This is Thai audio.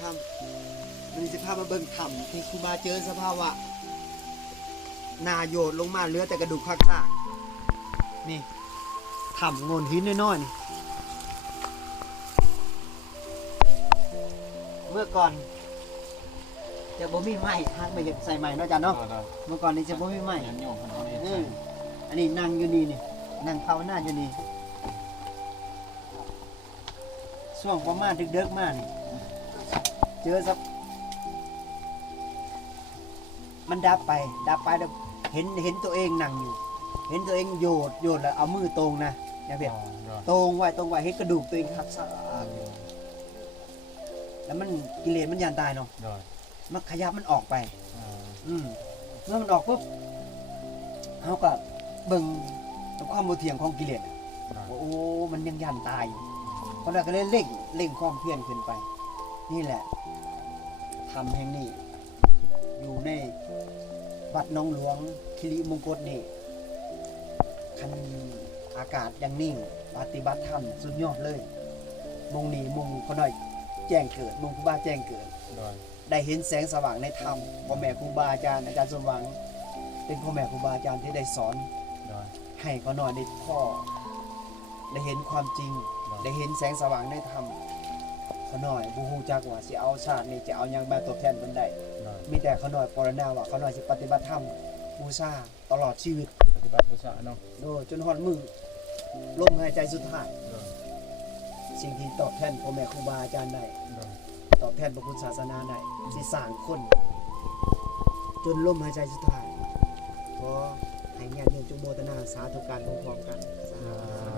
ทำมันจะพามาเบิ่งถ้ำที่ครูบาเจอสภาวะนาโยดลงมาเหลือแต่กระดูกข้างๆนี่ถ้ำโงนหินน้อยๆนี่เมื่อก่อนจะบ่มีไม้ฮักไปใส่ไม้เนาะอาจารย์เนาะเมื่อก่อนนี้จะบ่มีไม้อันนี้นั่งอยู่นี่นี่นั่งภาวนาอยู่นี่ช่วงประมาณดึกๆมากนี่เจอสักมันดับไปแล้วเห็นตัวเองนั่งอยู่เห็นตัวเองโยดแล้วเอามือตรงนะอย่าเบียดตรงไว้เห็นกระดูกตัวเองหักซะแล้วมันกิเลสมันยันตายเนาะมันขยับมันออกไปเมื่อมันออกปุ๊บเขาก็เบิ่งความโมเถียงของกิเลสโอ้มันยังยันตายอยู่เพราะนั้นก็เลยเร่งความเพียรขึ้นไปนี่แหละทำแห่งนี้อยู่ในวัดหนองหลวงคิริมงคลนี่คันอากาศยังนิ่งปฏิบัติธรรมสุดยอดเลยมงนี้มงเขาหน่อยแจ้งเกิดมงครูบาแจ้งเกิดได้เห็นแสงสว่างในธรรมพ่อแม่ครูบาอาจารย์สมหวังเป็นพ่อแม่ครูบาอาจารย์ที่ได้สอนให้เขาหน่อยได้พ่อได้เห็นความจริงได้เห็นแสงสว่างในธรรมเขาหน่อยบูฮูจักว่าสิเอาชาตินี้จะเอายังมาตอบแทนมันได้มีแต่เขาหน่อยปรณาว่าเขาหน่อยสิปฏิบัติธรรมบูชาตลอดชีวิตปฏิบัติบูชาเนาะโดยจนฮอดมือลมหายใจสุดท้ายสิ่งที่ตอบแทนพ่อแม่ครูบาอาจารย์ได้ตอบแทนพระพุทธศาสนาได้สิสร้างคนจนลมหายใจสุดท้ายขอให้ญาติโยมจงโมทนาสาธุการพร้อมๆกันสาธุ